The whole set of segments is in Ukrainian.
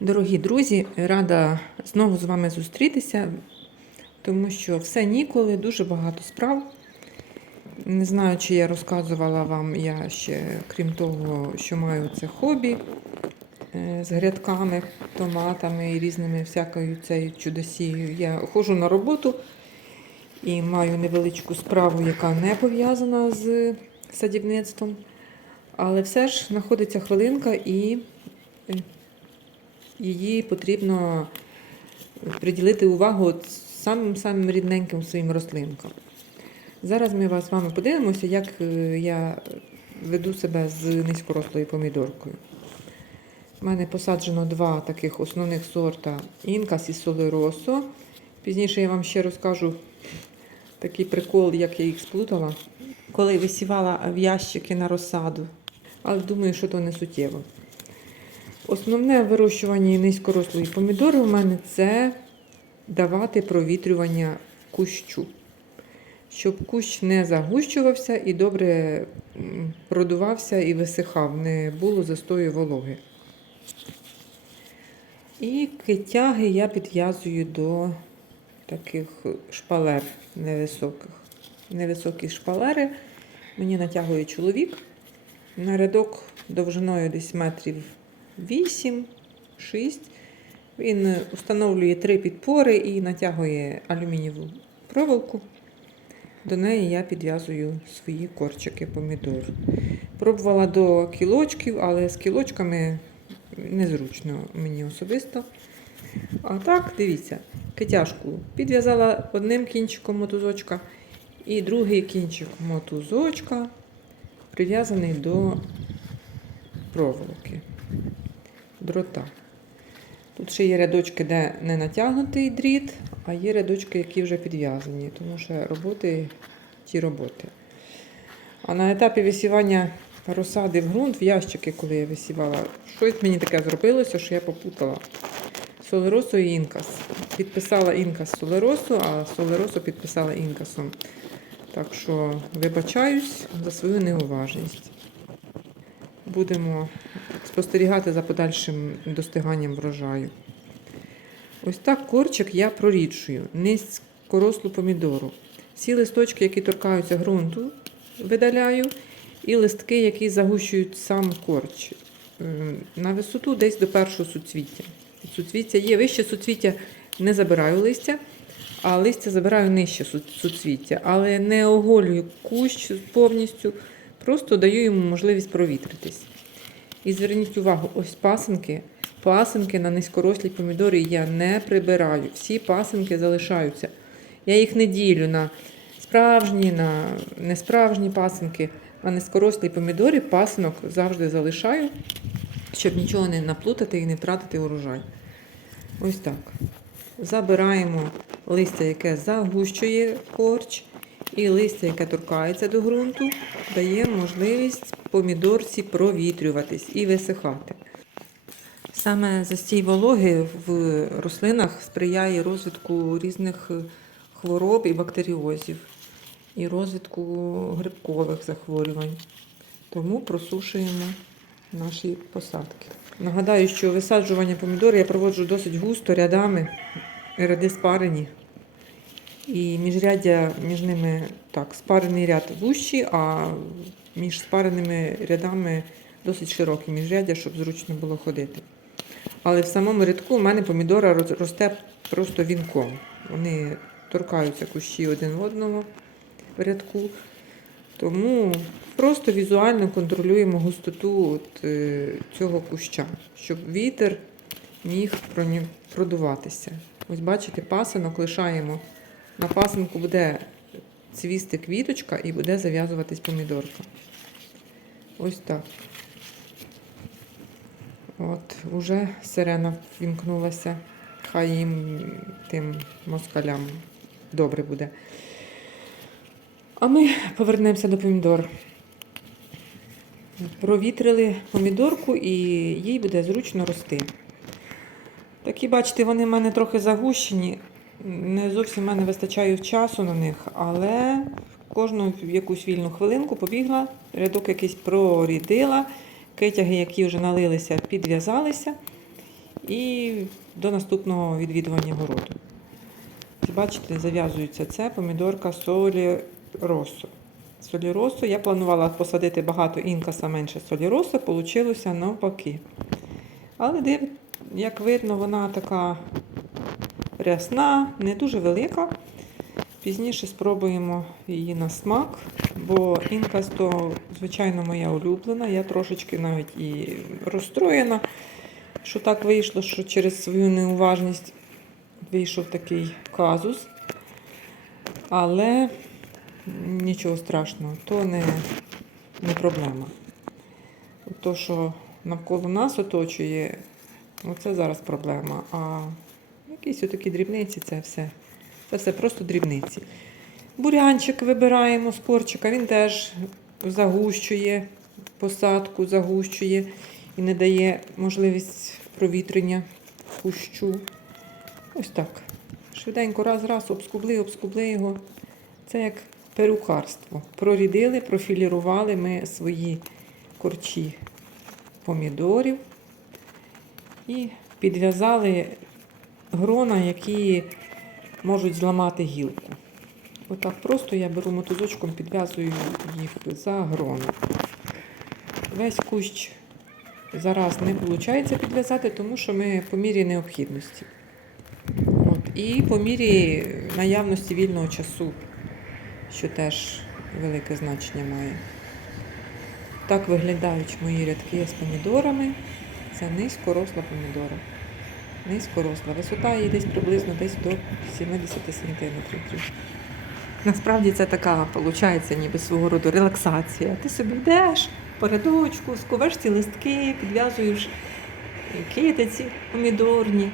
Дорогі друзі, рада знову з вами зустрітися, тому що все ніколи, дуже багато справ. Не знаю, чи я розказувала вам я ще, крім того, що маю це хобі е, з грядками, томатами і різними всякою цією чудосією. Я ходжу на роботу і маю невеличку справу, яка не пов'язана з садівництвом. Але все ж знаходиться хвилинка і е, її потрібно приділити увагу от самим-самим рідненьким своїм рослинкам. Зараз ми з вами подивимося, як е, я веду себе з низькорослою помідоркою. У мене посаджено два таких основних сорта Інкас і Солеросо. Пізніше я вам ще розкажу такий прикол, як я їх сплутала, коли висівала в ящики на розсаду. Але думаю, що то не суттєво. Основне в вирощуванні низькорослої помідори у мене це давати провітрювання кущу. Щоб кущ не загущувався і добре продувався і висихав, не було застою вологи. І китяги я підв'язую до таких шпалер невисоких. Невисокі шпалери мені натягує чоловік. На рядок довжиною десь метрів 8-6. Він встановлює три підпори і натягує алюмінієву проволоку. До неї я підв'язую свої корчики помідор. Пробувала до кілочків, але з кілочками незручно мені особисто. А так, дивіться, китяшку підв'язала одним кінчиком мотузочка і другий кінчик мотузочка прив'язаний до проволоки, дрота. Тут ще є рядочки, де не натягнутий дріт, а є рядочки, які вже підв'язані, тому що роботи ті роботи. А на етапі висівання розсади в ґрунт, в ящики, коли я висівала, щось мені таке зробилося, що я попутала. Солеросо і інкас. Підписала інкас солеросу, а солеросо підписала інкасом. Так що вибачаюсь за свою неуважність. Будемо спостерігати за подальшим достиганням врожаю. Ось так корчик я проріджую, низькорослу помідору. Всі листочки, які торкаються ґрунту, видаляю, і листки, які загущують сам корч. Е, На висоту десь до першого суцвіття. Суцвіття є вище суцвіття, не забираю листя, а листя забираю нижче су- суцвіття, але не оголюю кущ повністю, просто даю йому можливість провітритись. І зверніть увагу, ось пасинки. Пасинки на низькорослі помідори я не прибираю. Всі пасинки залишаються. Я їх не ділю на справжні, на несправжні пасинки. На низькорослій помідорі пасинок завжди залишаю, щоб нічого не наплутати і не втратити урожай. Ось так. Забираємо листя, яке загущує корч, і листя, яке торкається до ґрунту, дає можливість помідорці провітрюватись і висихати. Саме застій вологи в рослинах сприяє розвитку різних хвороб і бактеріозів, і розвитку грибкових захворювань. Тому просушуємо наші посадки. Нагадаю, що висаджування помідор я проводжу досить густо рядами, ряди спарені. І міжряддя між ними так, спарений ряд вущий, а між спареними рядами досить широкі міжряддя, щоб зручно було ходити. Але в самому рядку в мене помідора росте просто вінком. Вони торкаються кущі один в одного в рядку. Тому просто візуально контролюємо густоту от, е, цього куща, щоб вітер міг продуватися. Ось бачите, пасинок лишаємо. На пасинку буде цвісти квіточка і буде зав'язуватись помідорка. Ось так. От, уже сирена вімкнулася. Хай їм тим москалям добре буде. А ми повернемося до помідор. Провітрили помідорку і їй буде зручно рости. Такі, бачите, вони в мене трохи загущені. Не зовсім мене вистачає часу на них, але кожну якусь вільну хвилинку побігла, рядок якийсь прорідила, китяги, які вже налилися, підв'язалися. і до наступного відвідування городу. Бачите, зав'язується це помідорка солі росо. Солі росо. Я планувала посадити багато інкаса, менше солі росо, вийшло навпаки. Але як видно, вона така рясна, не дуже велика. Пізніше спробуємо її на смак, бо інкас то, звичайно, моя улюблена. Я трошечки навіть і розстроєна, що так вийшло, що через свою неуважність вийшов такий казус. Але нічого страшного, то не, не проблема. То, що навколо нас оточує, оце зараз проблема. А якісь отакі дрібниці, це все. Це все просто дрібниці. Бурянчик вибираємо з корчика, він теж загущує посадку, загущує і не дає можливість провітрення кущу. Ось так. Швиденько раз-раз обскубли, обскубли його. Це як перукарство. Прорідили, профілірували ми свої корчі помідорів і підв'язали грона, які можуть зламати гілку. Отак просто я беру мотузочком, підв'язую їх за грона. Весь кущ зараз не виходить підв'язати, тому що ми по мірі необхідності. От. І по мірі наявності вільного часу, що теж велике значення має. Так виглядають мої рядки з помідорами. Це низькоросла помідора. Низькоросла. Висота її десь приблизно десь до 70 см. Насправді це така, виходить, ніби свого роду релаксація. Ти собі йдеш по рядочку, скувеш ці листки, підв'язуєш китиці помідорні,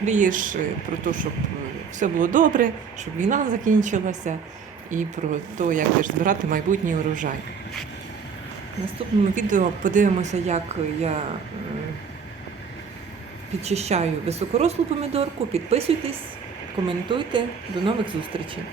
мрієш е, про те, щоб е, все було добре, щоб війна закінчилася, і про те, як ти збирати майбутній урожай. В наступному відео подивимося, як я е, підчищаю високорослу помідорку. Підписуйтесь, коментуйте. До нових зустрічей!